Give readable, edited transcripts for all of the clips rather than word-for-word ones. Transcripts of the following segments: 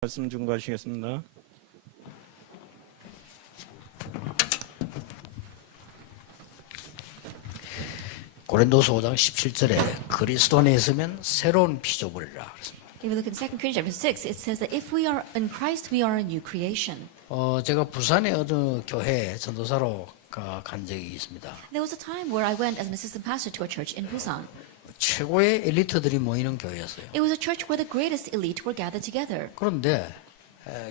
말씀 증거하시겠습니다. 고린도서 5장 17절에 그리스도 안에 있으면 새로운 피조물이라 그랬습니다. If we look in 2 Corinthians chapter 6, it says that if we are in Christ, we are a new creation. 제가 부산의 어느 교회에 전도사로 간 적이 있습니다. There was a time where I went as an assistant pastor to a church in Busan. 최고의 엘리트들이 모이는 교회였어요. It was a church where the greatest elite were gathered together. 그런데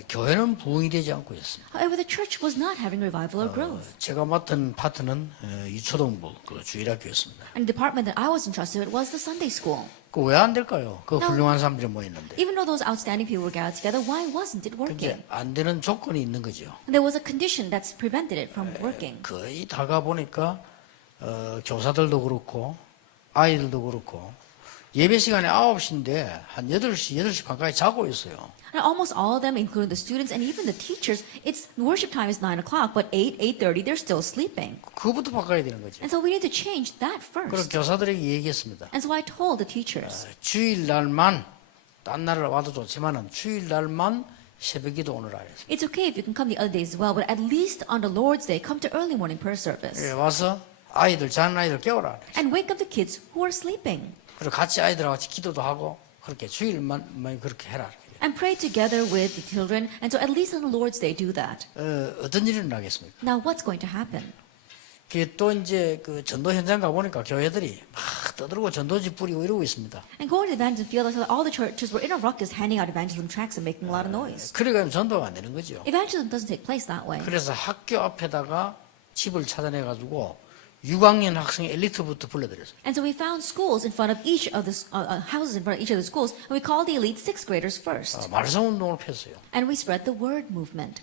교회는 부흥이 되지 않고 있습니다. However, the church was not having revival or growth. 제가 맡은 파트는 유초동부 주일학교였습니다. And the department that I was entrusted with was the Sunday school. 그 왜 안 될까요? 그 No. 훌륭한 사람들이 모였는데. Even though those outstanding people were gathered together, why wasn't it working? 근데 안 되는 조건이 있는 거죠. And there was a condition that's prevented it from working. 거의 다 가보니까 교사들도 그렇고 아이들도 그렇고 예배 시간에 9시인데 한 8시 반까지 자고 있어요. And almost all of them, including the students and even the teachers, its worship time is 9 o'clock, but 8:30, they're still sleeping. 그거부터 바꿔야 되는 거죠. And so we need to change that 그래서 first. 교사들에게 얘기했습니다. And so I told the teachers, 주일날만 딴 날을 와도 좋지만은 주일날만 새벽기도 오느라 했어요. it's okay if you can come the other days as well, but at least on the Lord's Day, come to early morning prayer service. 와서 아이들 자는 아이들 깨워라. And wake up the kids who are sleeping. 그리고 같이 아이들하고 같이 기도도 하고 그렇게 주일만 그렇게 해라. And pray together with the children, and so at least on the Lord's Day, do that. 어떤 일이 나겠습니까? Now, what's going to happen? 또 이제 그 전도 현장 가보니까 교회들이 막 떠들고 전도지 뿌리고 이러고 있습니다. And going to the evangelism field, I saw that all the churches were in a ruckus handing out evangelism tracts and making a lot of noise. 그러니까 전도가 안 되는 거죠. Evangelism doesn't take place that way. 그래서 학교 앞에다가 집을 찾아내가지고 6학년 학생 엘리트부터 불러들였어요. And so we found schools in front of each of the houses in front of each of the schools, and we called the elite sixth graders first. 말썽운동을 폈어요. And we spread the word movement.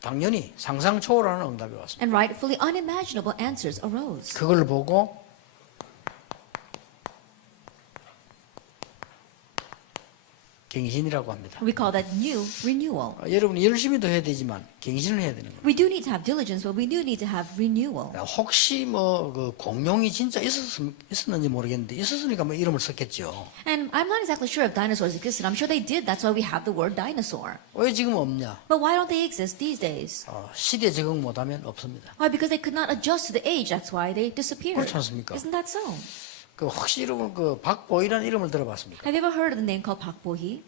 당연히 상상 초월하는 응답이 왔습니다. And rightfully unimaginable answers arose. 그걸 보고 갱신이라고 합니다. We call that new renewal. 여러분이 열심히 더 해야 되지만 갱신을 해야 되는 거예요. We do need to have diligence, but we do need to have renewal. 혹시 그 공룡이 진짜 있었는지 모르겠는데 있었으니까 이름을 썼겠죠. And I'm not exactly sure if dinosaurs existed. I'm sure they did. That's why we have the word dinosaur. 왜 지금 없냐? But why don't they exist these days? 시대 적응 못하면 없습니다. Why? Because they could not adjust to the age. That's why they disappeared. 그렇지 않습니까? Isn't that so? 혹시 여러분 그 박보희라는 이름을 들어봤습니까? Have you ever heard of the name called Park Bo-hee?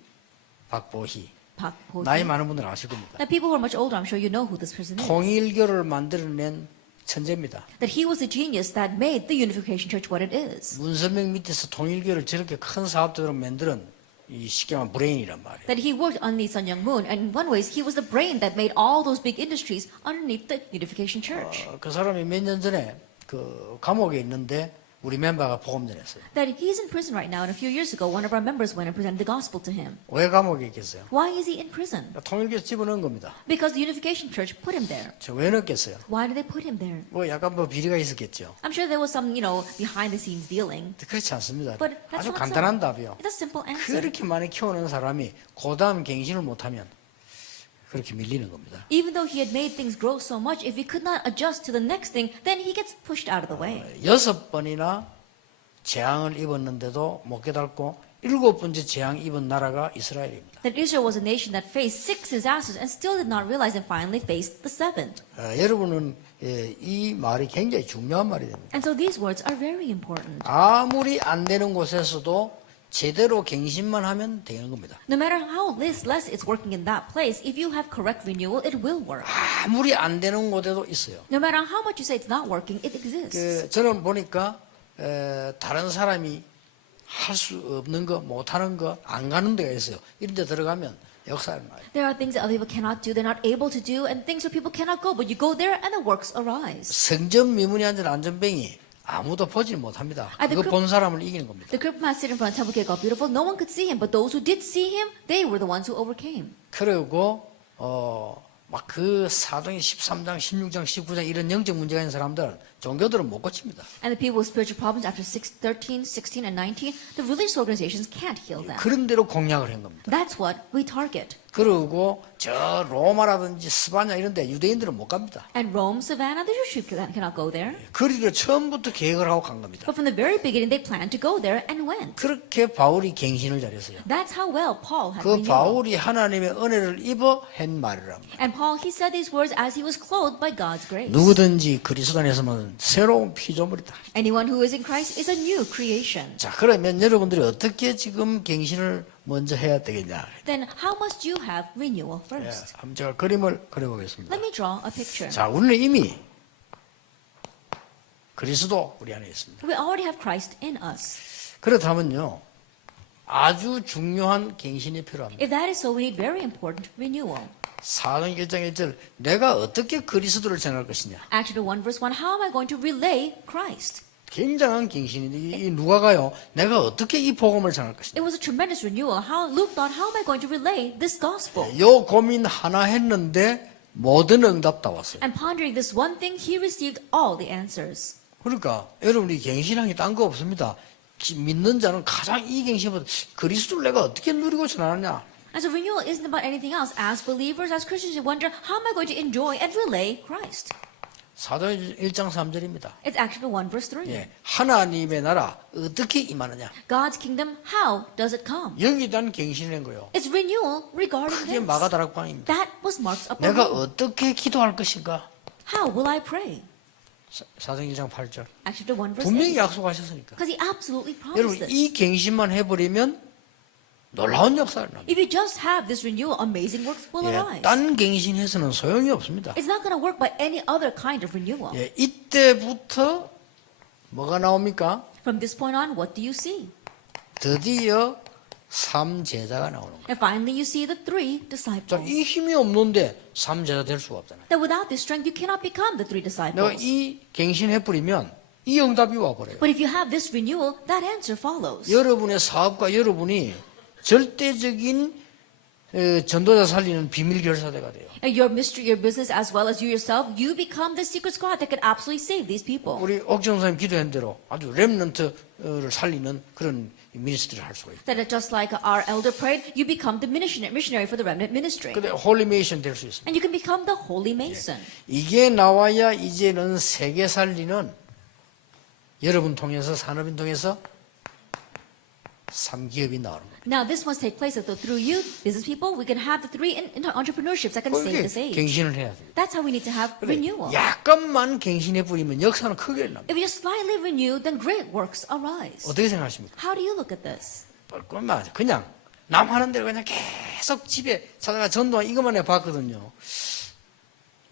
박보희. Park 나이 Bo-hee. 많은 분들은 아실 겁니다. Now, people who are much older, I'm sure you know who this person is. 통일교를 만들어낸 천재입니다. That he was the genius that made the Unification Church what it is. 문선명 밑에서 통일교를 저렇게 큰 사업들을 만드는 이 쉽게 말하면 브레인이란 말이에요. That he worked underneath Sun Myung Moon, and in one way, he was the brain that made all those big industries underneath the Unification Church. 그 사람이 몇 년 전에 그 감옥에 있는데 우리 멤버가 복음 전했어요. That he's in prison right now, and a few years ago, one of our members went and presented the gospel to him. 왜 감옥에 있겠어요? Why is he in prison? 통일교에서 집어넣은 겁니다. Because the Unification Church put him there. 저 왜 넣겠어요? Why did they put him there? 약간 비리가 있었겠죠. I'm sure there was some, behind the scenes dealing. 그렇지 않습니다. But that's 아주 not 간단한 so. 답이요. It's a simple answer. 그렇게 많이 키우는 사람이 고다음 갱신을 못하면 그렇게 밀리는 겁니다. Even though he had made things grow so much, if he could not adjust to the next thing, then he gets pushed out of the way. 6번이나 재앙을 입었는데도 못 깨닫고 7번째 재앙 입은 나라가 이스라엘입니다. That Israel was a nation that faced 6 disasters and still did not realize and finally faced the 7th. 여러분은 이 말이 굉장히 중요한 말이 됩니다. And so these words are very important. 아무리 안 되는 곳에서도 제대로 갱신만 하면 되는 겁니다. No matter how less it's working in that place, if you have correct renewal, it will work. 아무리 안 되는 곳에도 있어요. No matter how much you say it's not working, it exists. 저는 보니까 다른 사람이 할 수 없는 거, 못하는 거, 안 가는 데가 있어요. 이런 데 들어가면 역사를 나요. There are things that other people cannot do, they're not able to do, and things where people cannot go, but you go there and the works arise. 성전 미문에 앉은 안전뱅이 아무도 보질 못합니다. 그거 본 사람을 이기는 겁니다. The crippled man sitting in front of the temple gate got beautiful. No one could see him, but those who did see him, they were the ones who overcame. 그리고 막 그 사도행 13장, 16장, 19장 이런 영적 문제가 있는 사람들은 종교들은 못 고칩니다. And the people with spiritual problems after 13, 16, and 19, the religious organizations can't heal them. 그런 대로 공략을 한 겁니다. That's what we target. 그리고 저 로마라든지 스바냐 이런 데 유대인들은 못 갑니다. And Rome, Savannah, the Jewish people cannot go there. 그리로 처음부터 계획을 하고 간 겁니다. But from the very beginning, they planned to go there and went. 그렇게 바울이 갱신을 잘했어요. That's how well Paul had 그 renewal. 바울이 하나님의 은혜를 입어 한 말이랍니다. And Paul, he said these words as he was clothed by God's grace. 누구든지 그리스도 안에서는 새로운 피조물이다. Anyone who is in Christ is a new creation. 자, 그러면 여러분들이 어떻게 지금 갱신을 먼저 해야 되겠냐? Then how must you have renewal 예, first? 한번 제가 그림을 그려보겠습니다. Let me draw a picture. 자, 우리는 이미 그리스도 우리 안에 있습니다. We already have Christ in us. 그렇다면요, 아주 중요한 갱신이 필요합니다. If that is so, we need very important renewal. 사도행 1장 1절 내가 어떻게 그리스도를 전할 것이냐? Acts 1 verse 1, how am I going to relay Christ? 굉장한 갱신인데 이 누가가요, 내가 어떻게 이 복음을 전할 것이냐? It was a tremendous renewal. Luke thought, how am I going to relay this gospel? 요 고민 하나 했는데 모든 응답 다 왔어요. And pondering this one thing, he received all the answers. 그러니까 여러분이 갱신한 게 딴 거 없습니다. 믿는 자는 가장 이 갱신보다 그리스도를 내가 어떻게 누리고 전하느냐? And so renewal isn't about anything else. As believers, as Christians, you wonder, how am I going to enjoy and relay Christ? 사도행 1장 3절입니다. It's Acts 1 verse 3. 예, 하나님의 나라 어떻게 임하느냐? God's kingdom, how does it come? 여기에 대한 갱신인 거요. It's renewal regarding 그게 this. 마가다락방입니다. That was Mark's upper 내가 room. 어떻게 기도할 것인가? How will I pray? 사도행 1장 8절. Acts 1 verse 분명히 8. 약속하셨으니까. Because he absolutely 여러분 promised this. 이 갱신만 해버리면 놀라운 역사를 납니다. If you just have this renewal, amazing works will 예, arise. 딴 갱신해서는 소용이 없습니다. It's not going to work by any other kind of renewal. 예, 이때부터 뭐가 나옵니까? From this point on, what do you see? 드디어 3제자가 나오는 거예요. And finally, you see the three 자, disciples. 이 힘이 없는데 3제자 될 수가 없잖아요. That without this strength, you cannot become the three 내가 disciples. 이 갱신해버리면 이 응답이 와버려요. But if you have this renewal, that answer follows. 여러분의 사업과 여러분이 절대적인 전도자 살리는 비밀 결사대가 돼요. And your mystery, your business, as well as you yourself, you become the secret squad that can absolutely save these people. 우리 옥정 선생님 기도한 대로 아주 렘넌트를 살리는 그런 미니스트를 할 수가 있어요. That just like our elder prayed, you become the missionary for the remnant ministry. 근데 홀리메이션 될 수 있습니다. And you can become the holy mason. 이게 나와야 이제는 세계 살리는 여러분 통해서 산업인 통해서 3기업이 나오는 거예요. Now this must take place so that through you, business people, we can have the three entrepreneurships that can save 그렇게 this age. 갱신을 해야 돼요. That's how we need to have renewal. 약간만 갱신해 버리면 역사는 크게 일어납니다. If you just slightly renew, then great works arise. 어떻게 생각하십니까? How do you look at this? 그냥 남 하는 대로 그냥 계속 집에 찾아가 전도한 이것만 해봤거든요.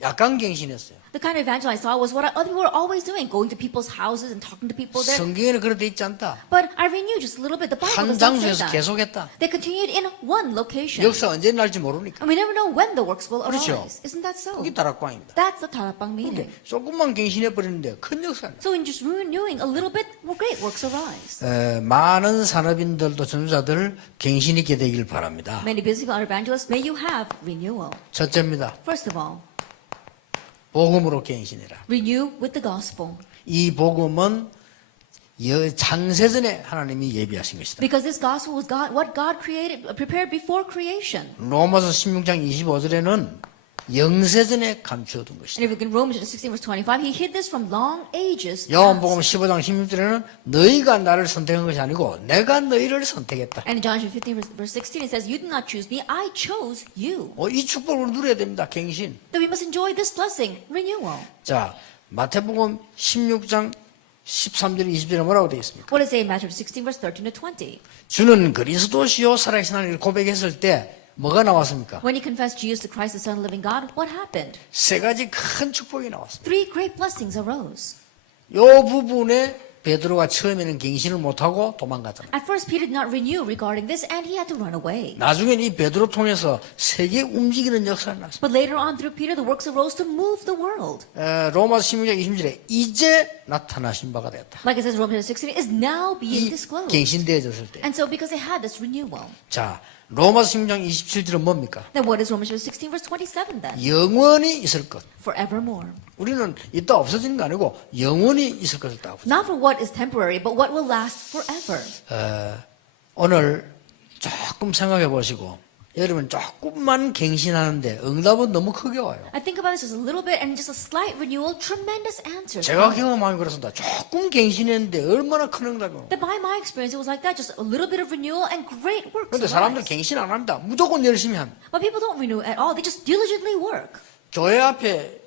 약간 갱신했어요. The kind of evangel I saw was what other people were always doing, going to people's houses and talking to people there. 성경에는 그렇게 돼 있지 않다. But I renewed just a little bit. The Bible 한 does not say 장소에서 that. 계속했다. They continued in one location. 역사 언제 날지 모르니까. And we never know when the works will 그렇죠. arise. Isn't that so? 그게 다락방입니다. That's the Tarapang meaning. 조금만 갱신해 버리는데 큰 역사입니다. So in just renewing a little bit, well, great works arise. 많은 산업인들도 전도자들 갱신 있게 되길 바랍니다. Many busy people are evangelists. May you have renewal. 첫째입니다. First of all, 복음으로 갱신해라. renew with the gospel. 이 복음은 창세전에 하나님이 예비하신 것이다. Because this gospel was what God prepared before creation. 로마서 16장 25절에는 영세전에 감추어둔 것이다. And if we can Romans 16 verse 25, he hid this from long ages 요한복음 past. 15장 16절에는 너희가 나를 선택한 것이 아니고 내가 너희를 선택했다. And in John 15 verse 16 it says, you did not choose me, I chose you. 이 축복을 누려야 됩니다. 갱신. That we must enjoy this blessing, renewal. 자, 마태복음 16장 13절 20절에 뭐라고 되어 있습니까? What does it say in Matthew 16 verse 13 to 20? 주는 그리스도시요 살아계신 하나님을 고백했을 때 뭐가 나왔습니까? When he confessed Jesus the Christ, the Son of the living God, what happened? 세 가지 큰 축복이 나왔습니다. Three great blessings arose. 이 부분에 베드로가 처음에는 갱신을 못하고 도망갔잖아요. At first, Peter did not renew regarding this, and he had to run away. 나중엔 이 베드로 통해서 세계 움직이는 역사를 났습니다. But later on, through Peter, the works arose to move the world. 로마서 16장 20절에 이제 나타나신 바가 되었다. Like it says in Romans 16, is now 이 being disclosed. 갱신되어졌을 때. And so because they had this renewal. 자, 로마서 16장 27절은 뭡니까? Then what is Romans 16 verse 27 then? 영원히 있을 것. Forevermore. 우리는 이따 없어지는 거 아니고 영원히 있을 것을 따고. Not for what is temporary, but what will last forever. 오늘 조금 생각해 보시고 여러분 조금만 갱신하는데 응답은 너무 크게 와요. I think about this just a little bit and just a slight renewal, tremendous answers. 제가 경험하기 그렇습니다. 조금 갱신했는데 얼마나 큰 응답이 와요. That by my experience, it was like that, just a little bit of renewal and great works. 그런데 사람들 갱신 안 합니다. 무조건 열심히 합니다. But people don't renew at all. They just diligently work. 교회 앞에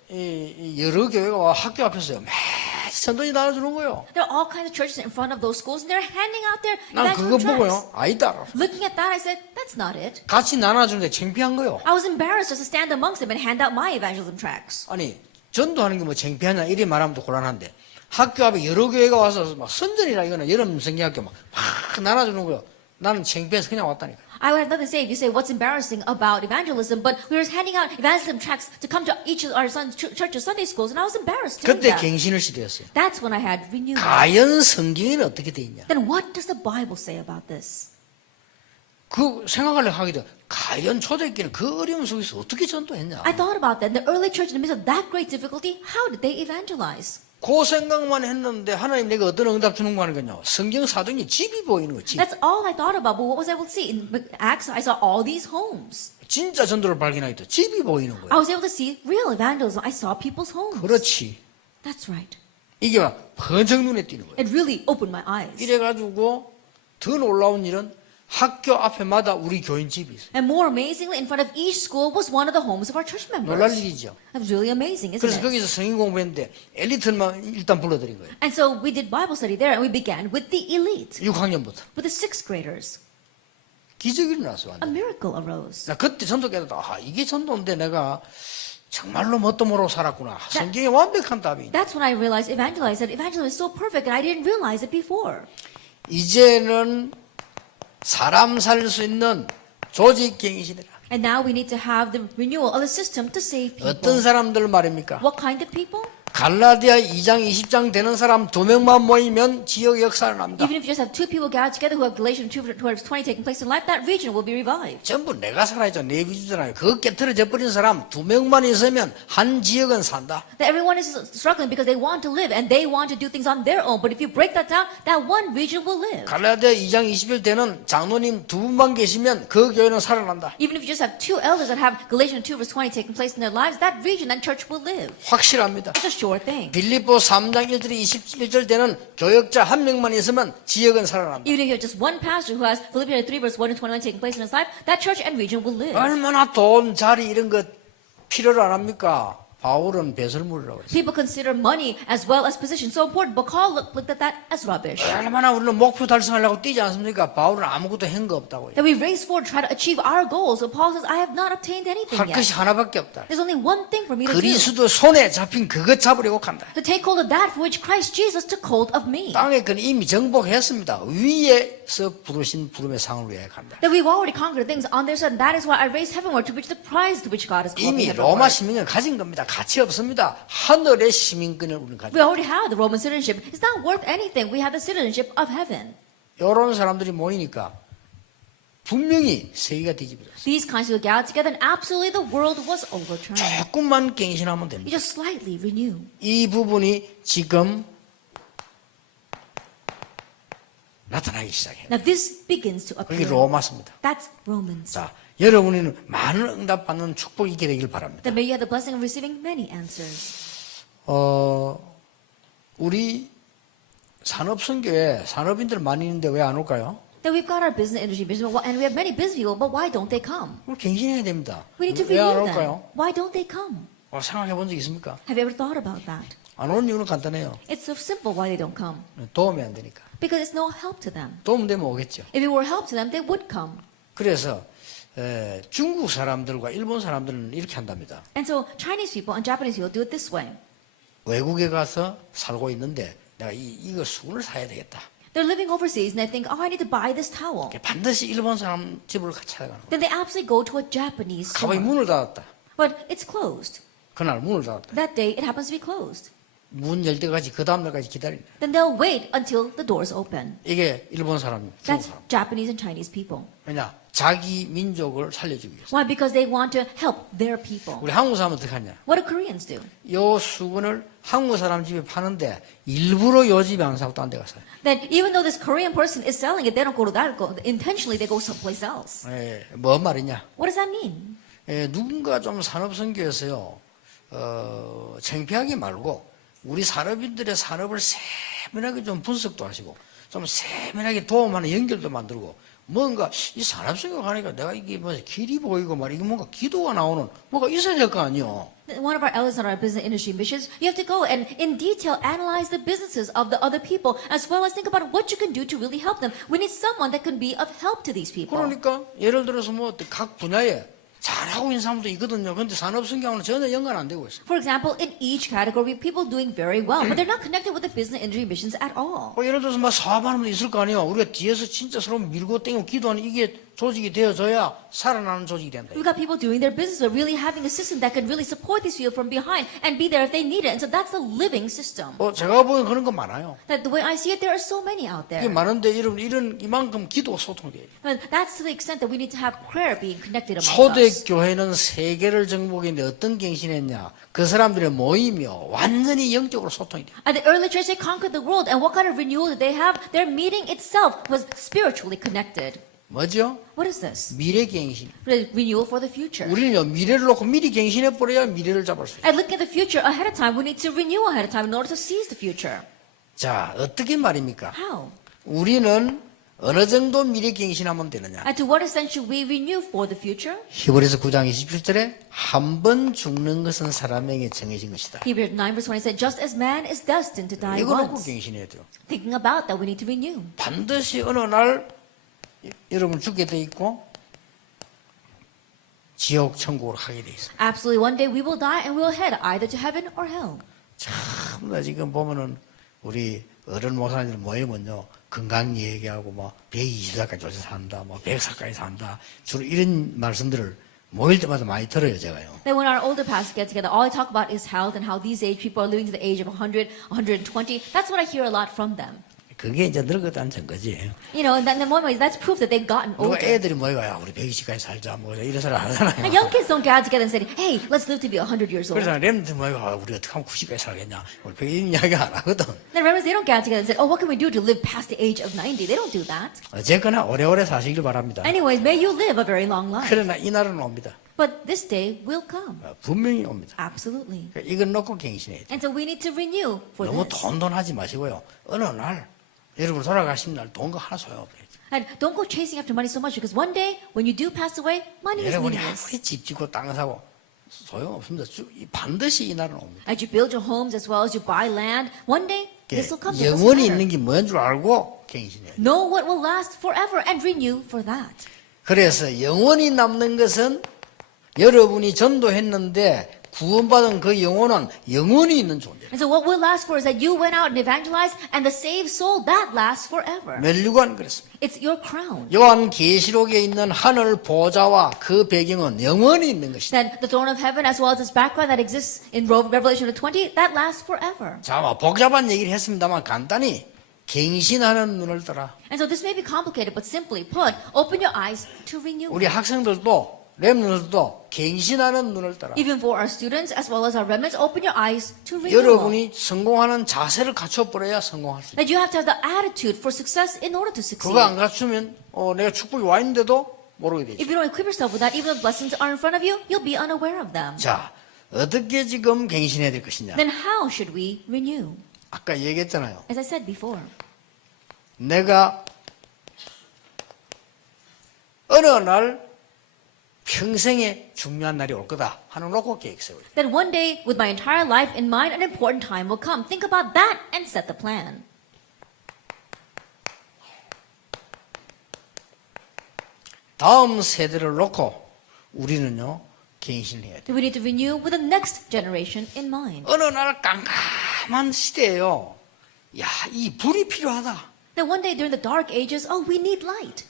여러 교회가 학교 앞에서요. 매일 전도지 나눠주는 거예요. There are all kinds of churches in front of those schools, and they're handing out their 난 그거 evangelism tracts. 보고요. 아니다. Looking at that, I said, that's not it. 같이 나눠주는데 창피한 거요. I was embarrassed just to stand amongst them and hand out my evangelism tracts. 아니 전도하는 게 뭐 창피하냐 이래 말하면 또 곤란한데 학교 앞에 여러 교회가 와서 막 선전이라 이거는 여름 성경학교 막 나눠주는 거요. 나는 창피해서 그냥 왔다니까. I would have nothing to say if you say what's embarrassing about evangelism, but we were handing out evangelism tracts to come to each of our churches, Sunday schools, and I was embarrassed doing 그때 that. 갱신을 시대였어요. That's when I had renewal. 과연 성경에는 어떻게 돼 있냐? Then what does the Bible say about this? 그 생각을 하게 돼. 과연 초대교회는 그 어려움 속에서 어떻게 전도했냐? I thought about that. The early church, in the midst of that great difficulty, how did they evangelize? 그 생각만 했는데 하나님 내가 어떤 응답 주는 거 하는군요. 성경 사정이 집이 보이는 거지. That's all I thought about. But what was I able to see? In Acts, I saw all these homes. 진짜 전도를 발견하게 돼. 집이 보이는 I 거야. was able to see real evangelism. I saw people's homes. 그렇지. That's right. 이게 막 번쩍 눈에 띄는 거야. It really opened my eyes. 이래가지고 더 놀라운 일은 학교 앞에마다 우리 교인 집이 있어요. And more amazingly, in front of each school was one of the homes of our church members. 놀랄 일이죠. That was really amazing, isn't 그래서 it? 거기서 성경 공부했는데 엘리트만 일단 불러드린 거예요. And so we did Bible study there, and we began with the elite, 6학년부터. with the sixth graders. 기적이 일어났어. A 완전. miracle arose. 나 그때 전도 깨닫다. 아, 이게 전도인데 내가 정말로 뭣도 모르고 살았구나. 성경에 완벽한 답이. That's when I realized that evangelism is so perfect, and I didn't realize it before. 이제는 사람 살릴 수 있는 조직 갱신이라. And now we need to have the renewal of the system to save people. 어떤 사람들 말입니까? What kind of people? 갈라디아 2장 20장 되는 사람 2명만 모이면 지역 역사를 납니다. Even if you just have two people gathered together who have Galatians 2 towards 20 taking place in life, that region will be revived. 전부 내가 살아야죠. 내 위주잖아요. 그거 깨트려져 버린 사람 2명만 있으면 한 지역은 산다. That everyone is struggling because they want to live and they want to do things on their own. But if you break that down, that one region will live. 갈라디아 2장 20일 때는 장로님 2분만 계시면 그 교회는 살아난다. Even if you just have two elders that have Galatians 2 verse 20 taking place in their lives, that region and church will live. 확실합니다. It's a sure thing. 빌립보 3장 1절 21절 때는 교역자 한 명만 있으면 지역은 살아납니다. Even if you have just one pastor who has Philippians 3 verse 1 and 21 taking place in his life, that church and region will live. 얼마나 돈, 자리 이런 것 필요를 안 합니까? 바울은 배설물이라고 했어요. People consider money as well as position so important, but Paul looked at that as rubbish. 얼마나 우리는 목표 달성하려고 뛰지 않습니까? 바울은 아무것도 한 거 없다고요. That we race forward to try to achieve our goals. So Paul says, I have not obtained anything 할 것이 yet. 하나밖에 없다. There's only one thing for me to do. 그리스도 손에 잡힌 그것 잡으려고 한다. To take hold of that for which Christ Jesus took hold of me. 땅에 그는 이미 정복했습니다. 위에서 부르신 부름의 상을 위해 간다. That we've already conquered things on their side. That is why I race heavenward to reach the prize to which God has called me 이미 로마 heavenward. 시민을 가진 겁니다. 가치 없습니다. 하늘의 시민권을 우리는 가지고. We already have the Roman citizenship. It's not worth anything. We have the citizenship of heaven. 이런 사람들이 모이니까 분명히 세계가 뒤집어졌어요. These kinds of gathered together, and absolutely the world was overturned. 조금만 갱신하면 You 됩니다. just slightly renew. 이 부분이 지금 나타나기 시작해요. Now this begins to 그게 appear. 로마서입니다. That's Romans. 자, 여러분은 많은 응답받는 축복이 있게 되길 바랍니다. That may you have the blessing of receiving many answers. 우리 산업선교에 산업인들 많이 있는데 왜 안 올까요? That we've got our business industry, and we have many business people, but why don't they come? 우리 갱신해야 됩니다. We need to 왜 안 renew them. 올까요? Why don't they come? 생각해 본 적 있습니까? Have you ever thought about that? 안 오는 이유는 간단해요. It's so simple why they don't come. 도움이 안 되니까. Because it's no help to them. 도움 되면 오겠죠. If it were help to them, they would come. 그래서 중국 사람들과 일본 사람들은 이렇게 한답니다. And so Chinese people and Japanese people do it this way. 외국에 가서 살고 있는데 내가 이거 수건을 사야 되겠다. They're living overseas and they think, oh, I need to buy this towel. 반드시 일본 사람 집을 찾아가는 거예요. Then they absolutely go to a Japanese 가방이 store. 문을 닫았다. But it's closed. 그날 문을 닫았다. That day, it happens to be closed. 문 열 때까지 그 다음 날까지 기다린다. Then they'll wait until the doors open. 이게 일본 사람, 중국 That's 사람. Japanese and Chinese people. 왜냐? 자기 민족을 살려주기 위해서. Why? Because they want to help their people. 우리 한국 사람은 어떻게 하냐? What do Koreans do? 요 수건을 한국 사람 집에 파는데 일부러 요 집에 안 사고 딴 데 가서. Then even though this Korean person is selling it, they don't go to that. Intentionally, they go someplace else. 뭔 말이냐? What does that mean? 누군가 좀 산업선교에서요, 창피하게 말고 우리 산업인들의 산업을 세밀하게 좀 분석도 하시고 좀 세밀하게 도움하는 연결도 만들고 뭔가 이 산업선교 가니까 내가 이게 뭐 길이 보이고 말이게 뭔가 기도가 나오는 뭐가 있어야 될 거 아니요. One of our elders on our business industry missions, you have to go and in detail analyze the businesses of the other people as well as think about what you can do to really help them. We need someone that can be of help to these people. 그러니까 예를 들어서 뭐 각 분야에 잘하고 있는 사람도 있거든요. 근데 산업선교하고는 전혀 연관 안 되고 있어요. For example, in each category, people doing very well, but they're not connected with the business industry missions at all. 예를 들어서 막 사업하는 분도 있을 거 아니에요. 우리가 뒤에서 진짜 서로 밀고 땡기고 기도하는 이게 조직이 되어져야 살아나는 조직이 된다. We've got people doing their business, but really having a system that can really support these people from behind and be there if they need it. And so that's the living system. 제가 보기엔 그런 거 많아요. That the way I see it, there are so many out 이게 there. 많은데 이만큼 기도 소통돼요. But that's to the extent that we need to have prayer being connected amongst 초대 us. 교회는 세계를 정복했는데 어떤 갱신했냐? 그 사람들의 모임이요 완전히 영적으로 소통이 돼요. At the early church, they conquered the world, and what kind of renewal did they have? Their meeting itself was spiritually connected. 뭐죠? What is this? 미래 갱신. Renewal for the future. 우리는요 미래를 놓고 미리 갱신해 버려야 미래를 잡을 수 있어요. And looking at the future ahead of time, we need to renew ahead of time in order to seize the future. 자 어떻게 말입니까? How? 우리는 어느 정도 미래 갱신하면 되느냐? And to what extent should we renew for the future? 히브리서 9장 27절에 한 번 죽는 것은 사람에게 정해진 것이다. Hebrews 9 verse 20 said, just as man is destined to die 이거 놓고 once. 갱신해야 돼요. Thinking about that, we need to renew. 반드시 어느 날 여러분 죽게 돼 있고 지옥 천국으로 가게 돼 있습니다. Absolutely, one day we will die and we will head either to heaven or hell. 참나 지금 보면은 우리 어른 목사님들 모이면요 건강 얘기하고 뭐 120살까지 요새 산다, 뭐 100살까지 산다 주로 이런 말씀들을 모일 때마다 많이 들어요 제가요. Then when our older pastors get together, all I talk about is health and how these age people are living to the age of 100, 120. That's what I hear a lot from them. 그게 이제 늙었다는 증거지. You know, and then in one way, that's proof that they've gotten 누가 older. 애들이 모여야 우리 120까지 살자 뭐 이런 소리 안 하잖아요. And young kids don't gather together and say, hey, let's live to be 100 years old. 그래서 렘들 모여가 우리 어떻게 하면 90까지 살겠냐 우리 100 이야기 안 하거든. Then remember, they don't gather together and say, oh, what can we do to live past the age of 90? They don't do that. 어쨌거나 오래오래 사시길 바랍니다. Anyways, may you live a very long life. 그러나 이 날은 옵니다. But this day will come. 분명히 옵니다. Absolutely. 이건 놓고 갱신해야 돼. And so we need to renew for 너무 this. 돈하지 마시고요. 어느 날 여러분 돌아가신 날 돈 거 하나 소용없어요. And don't go chasing after money so much because one day when you do pass away, money is 여러분이 meaningless. 아무리 집 짓고 땅 사고 소용없습니다. 반드시 이 날은 옵니다. As you build your homes as well as you buy land, one day this will come. It doesn't 영원히 matter. 있는 게 뭔 줄 알고 갱신해야 돼. Know what will last forever and renew for that. 그래서 영원히 남는 것은 여러분이 전도했는데 구원받은 그 영혼은 영원히 있는 존재. And so what will last for is that you went out and evangelized and the saved soul, that lasts forever. 멸류관 그랬습니다. It's your crown. 요한 계시록에 있는 하늘 보좌와 그 배경은 영원히 있는 것이다. Then the throne of heaven as well as its background that exists in Revelation 20, that lasts forever. 자, 뭐 복잡한 얘기를 했습니다만 간단히 갱신하는 눈을 떠라. And so this may be complicated, but simply put, open your eyes to renew. 우리 학생들도 렘넌트도 갱신하는 눈을 떠라. Even for our students as well as our remnants, open your eyes to renew. 여러분이 성공하는 자세를 갖춰버려야 성공할 수 있다. That you have to have the attitude for success in order to succeed. 그거 안 갖추면 내가 축복이 와 있는데도 모르게 되죠. If you don't equip yourself with that, even the blessings are in front of you, you'll be unaware of them. 자, 어떻게 지금 갱신해야 될 것이냐. Then how should we renew? 아까 얘기했잖아요. As I said before, 내가 어느 날 평생에 중요한 날이 올 거다 하는 놓고 계획 세워요. that one day, with my entire life in mind, an important time will come. Think about that and set the plan. 다음 세대를 놓고 우리는요 갱신해야 돼. We need to renew with the next generation in mind. 어느 날 깜깜한 시대에요. 야, 이 불이 필요하다. That one day during the dark ages, oh, we need light.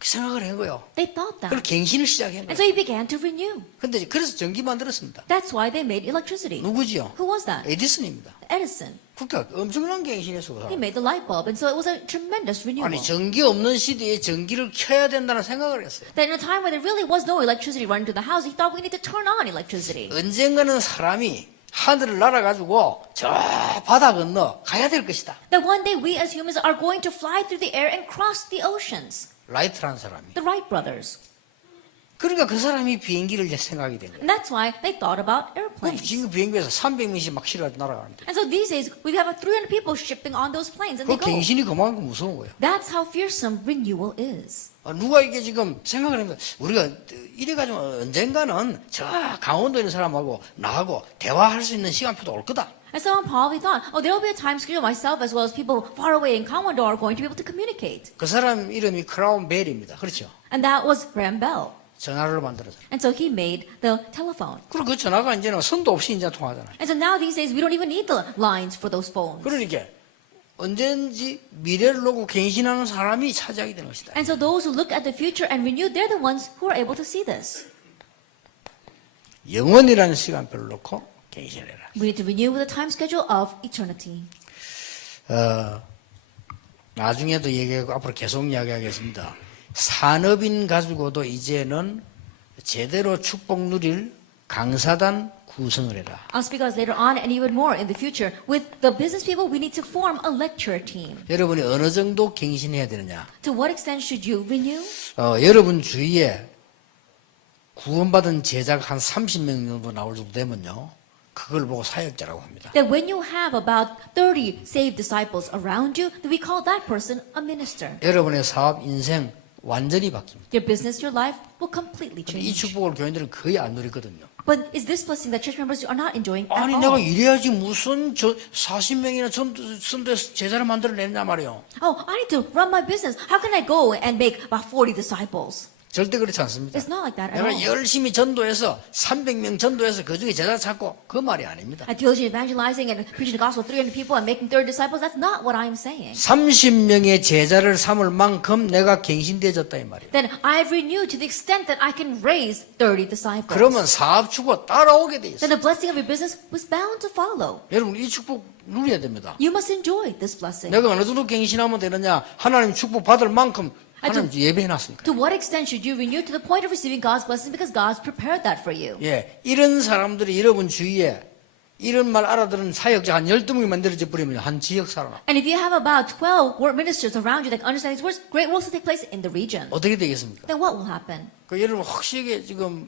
생각을 한 거예요. They thought 그리고 that. 갱신을 시작한 And 거예요. so he began to renew. 근데 그래서 전기 만들었습니다. That's why they made electricity. 누구지요? Who was that? 에디슨입니다. Edison. 그러니까 엄청난 갱신했어. 그 He 사람. made the light bulb. And so it was a tremendous renewal. 아니 전기 없는 시대에 전기를 켜야 된다는 생각을 했어요. That in a time where there really was no electricity running to the house, he thought we need to turn on electricity. 언젠가는 사람이 하늘을 날아가지고 저 바다 건너 가야 될 것이다. That one day we as humans are going to fly through the air and cross the oceans. 라이트라는 사람이. The Wright brothers. 그러니까 그 사람이 비행기를 이제 생각이 된 거예요. And that's why they thought about 그럼 airplanes. 지금 비행기에서 300명씩 막 실어 날아가는데. And so these days, we have 300 people shipping on those planes and 그 they go. 갱신이 그만큼 무서운 거예요. That's how fearsome renewal is. 누가 이게 지금 생각을 하면 우리가 이래가지고 언젠가는 저 강원도에 있는 사람하고 나하고 대화할 수 있는 시간표도 올 거다. And someone probably thought, oh, there will be a time schedule myself as well as people far away in Gangwon-do are going to be able to communicate. 그 사람 이름이 크라운 벨입니다. 그렇죠? And that was Graham Bell. 전화를 만들어서. And so he made the telephone. 그리고 그 전화가 이제는 선도 없이 이제 통하잖아요. And so now these days, we don't even need the lines for those phones. 그러니까 언제든지 미래를 놓고 갱신하는 사람이 차지하게 되는 것이다. And so those who look at the future and renew, they're the ones who are able to see this. 영원이라는 시간표를 놓고 갱신해라. We need to renew with the time schedule of eternity. 나중에도 얘기하고 앞으로 계속 이야기하겠습니다. 산업인 가지고도 이제는 제대로 축복 누릴 강사단 구성을 해라. I'll speak on this later on and even more in the future. With the business people, we need to form a lecture team. 여러분이 어느 정도 갱신해야 되느냐? To what extent should you renew? 여러분 주위에 구원받은 제자가 한 30명 정도 나올 정도 되면요. 그걸 보고 사역자라고 합니다. That when you have about 30 saved disciples around you, that we call that person a minister. 여러분의 사업 인생 완전히 바뀝니다. Your business, your life will completely 근데 이 change. 축복을 교인들은 거의 안 누리거든요. But is this blessing that church members are not enjoying at 아니 all? 내가 이래야지 무슨 40명이나 선도에서 제자를 만들어내냐 말이요. Oh, I need to run my business. How can I go and make about 40 disciples? 절대 그렇지 않습니다. It's not like that at 내가 all. 열심히 전도해서 300명 전도해서 그중에 제자 찾고 그 말이 아닙니다. At diligent evangelizing and preaching the gospel to 300 people and making 30 disciples, that's not what I'm saying. 30명의 제자를 삼을 만큼 내가 갱신되어졌다 이 말이에요. Then I've renewed to the extent that I can raise 30 disciples. 그러면 사업 축복 따라오게 돼 Then 있어요. the blessing of your business was bound to follow. 여러분 이 축복 누려야 됩니다. You must enjoy this blessing. 내가 어느 정도 갱신하면 되느냐? 하나님 축복 받을 만큼 하나님 예배해놨으니까. To what extent should you renew to the point of receiving God's blessing because God's prepared that for you? 예, 이런 사람들이 여러분 주위에 이런 말 알아들은 사역자 한 12명이 만들어져 버리면 한 지역 살아나. And if you have about 12 work ministers around you that understand these words, great works will take place in the region. 어떻게 되겠습니까? Then what will happen? 그 여러분 확실하게 지금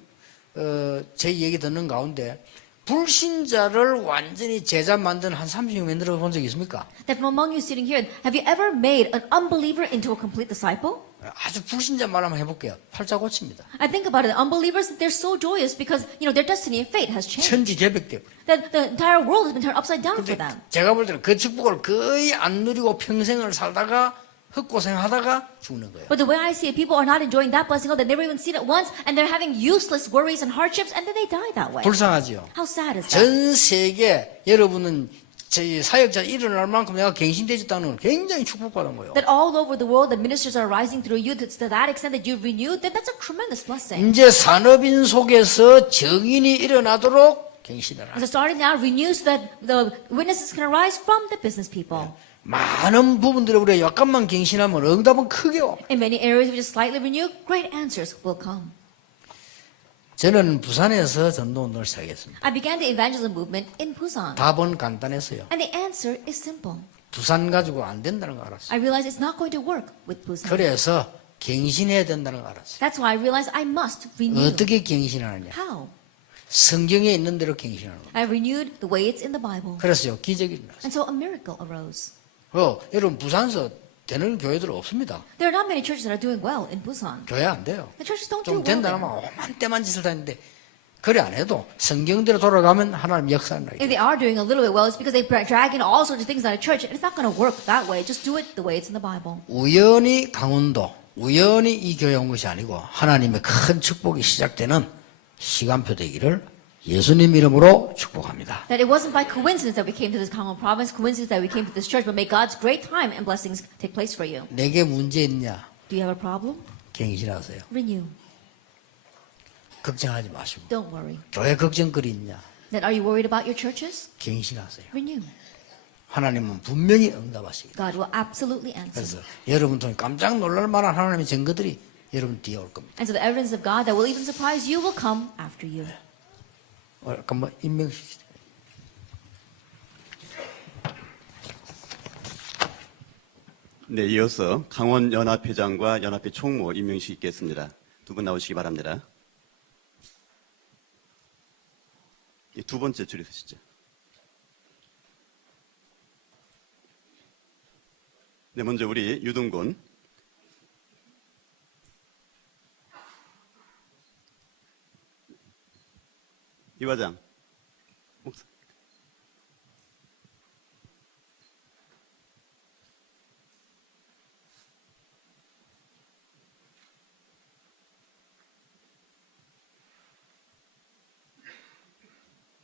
제 얘기 듣는 가운데 불신자를 완전히 제자 만든 한 30명 만들어 본 적 있습니까? That from among you sitting here, have you ever made an unbeliever into a complete disciple? 아주 불신자 말 한번 해볼게요. 팔자 고칩니다. I think about it. Unbelievers, they're so joyous because, their destiny and fate has changed. 천지개벽돼 버려. That the entire world has been turned upside down for 근데 them. 제가 볼 때는 그 축복을 거의 안 누리고 평생을 살다가 헛고생하다가 죽는 거예요. But the way I see it, people are not enjoying that blessing, they never even seen it once, and they're having useless worries and hardships, and then they die that way. 불쌍하지요. How sad is that? 전 세계 여러분은 저희 사역자 일어날 만큼 내가 갱신되었다는 건 굉장히 축복받은 거예요. That all over the world, the ministers are rising through you to that extent that you've renewed, then that's a tremendous blessing. 이제 산업인 속에서 정인이 일어나도록 갱신하라. And so starting now, renew so that the witnesses can arise from the business people. 많은 부분들에 우리가 약간만 갱신하면 응답은 크게 와. In many areas, if we just slightly renew, great answers will come. 저는 부산에서 전도운동을 시작했습니다. I began the evangelism movement in Busan. 답은 간단했어요. And the answer is simple. 부산 가지고 안 된다는 거 알았어요. I realized it's not going to work with Busan. 그래서 갱신해야 된다는 거 알았어요. That's why I realized I must renew. 어떻게 갱신하느냐? How? 성경에 있는 대로 갱신하는 거예요. I renewed the way it's in the Bible. 그래서요, 기적이 일어났어요. And so a miracle arose. 여러분 부산서 되는 교회들 없습니다. There are not many churches that are doing well in Busan. 교회 안 돼요. The churches don't do 좀 well 된다 there. 하면 오만 때만 짓을 다 했는데 그래 안 해도 성경대로 돌아가면 하나님 역사는 나요. If they are doing a little bit well, it's because they drag in all sorts of things out of church. And it's not going to work that way. Just do it the way it's in the Bible. 우연히 강원도, 우연히 이 교회 온 것이 아니고 하나님의 큰 축복이 시작되는 시간표 되기를 예수님 이름으로 축복합니다. That it wasn't by coincidence that we came to this Gangwon province, coincidence that we came to this church, but may God's great time and blessings take place for you. 내게 문제 있냐? Do you have a problem? 갱신하세요. Renew. 걱정하지 마시고. Don't worry. 왜 걱정거리 있냐? Then are you worried about your churches? 갱신하세요. Renew. 하나님은 분명히 응답하시겠다. God will absolutely answer. 그래서 여러분 통해 깜짝 놀랄 만한 하나님의 증거들이 여러분 뒤에 올 겁니다. And so the evidence of God that will even surprise you will come after you. 아까 뭐 임명식 네, 이어서 강원 연합회장과 연합회 총무 임명식 있겠습니다. 두 분 나오시기 바랍니다. 두 번째 줄에 서시죠. 네, 먼저 우리 유동군. 이과장. 목사.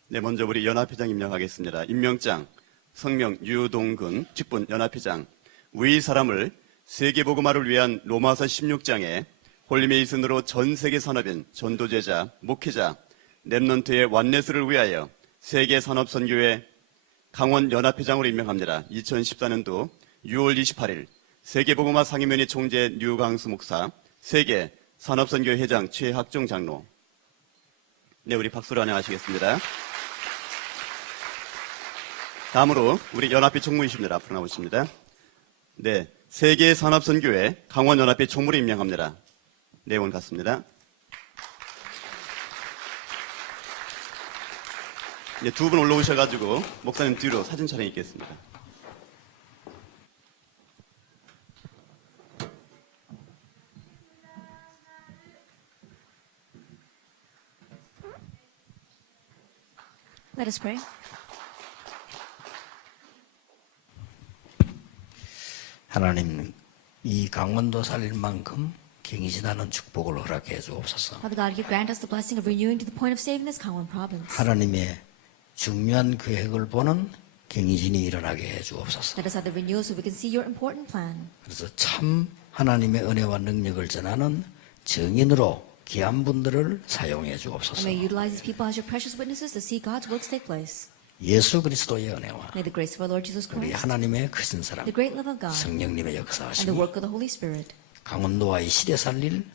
네, 먼저 우리 연합회장 임명하겠습니다. 임명장, 성명 유동근, 직분 연합회장. 위 사람을 세계복음화를 위한 로마서 16장에 홀리메이슨으로 전 세계 산업인 전도제자, 목회자, 랩넌트의 완네스를 위하여 세계 산업 선교회 강원 연합회장으로 임명합니다. 2014년도 6월 28일 세계복음화 상임위원회 총재 류강수 목사, 세계 산업선교회 회장 최학종 장로. 네, 우리 박수로 환영하시겠습니다. 다음으로 우리 연합회 총무이십니다. 앞으로 나오십니다. 네, 세계 산업선교회 강원 연합회 총무를 임명합니다. 내원 같습니다. 네, 두 분 올라오셔가지고 목사님 뒤로 사진 촬영 있겠습니다. Let us pray. 하나님 이 강원도 살릴 만큼 갱신하는 축복을 허락해 주옵소서. Father God, you grant us the blessing of renewing to the point of saving this Gangwon province. 하나님의 중요한 계획을 보는 갱신이 일어나게 해 주옵소서. Let us have the renewal so we can see your important plan. 그래서 참 하나님의 은혜와 능력을 전하는 증인으로 귀한 분들을 사용해 And 주옵소서. may you utilize these people as your precious witnesses to see God's works take place. 예수 그리스도의 은혜와 May the grace of our Lord Jesus 우리 Christ, 하나님의 크신 사랑, the great love of God, 성령님의 and the 역사하심이 work of the Holy Spirit 강원도와 이 시대 살릴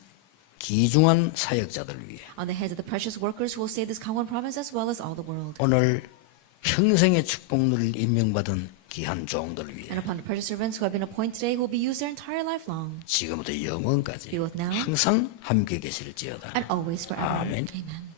귀중한 사역자들 위해 on the heads of the precious workers who will save this Gangwon province as well as all the world. 오늘 평생의 축복 누릴 임명받은 귀한 종들 위해 And upon the precious servants who have been appointed today who will be used their entire life long 지금부터 영원까지 Be with now. 항상 함께 계실지어다. and always forever. Amen. Amen.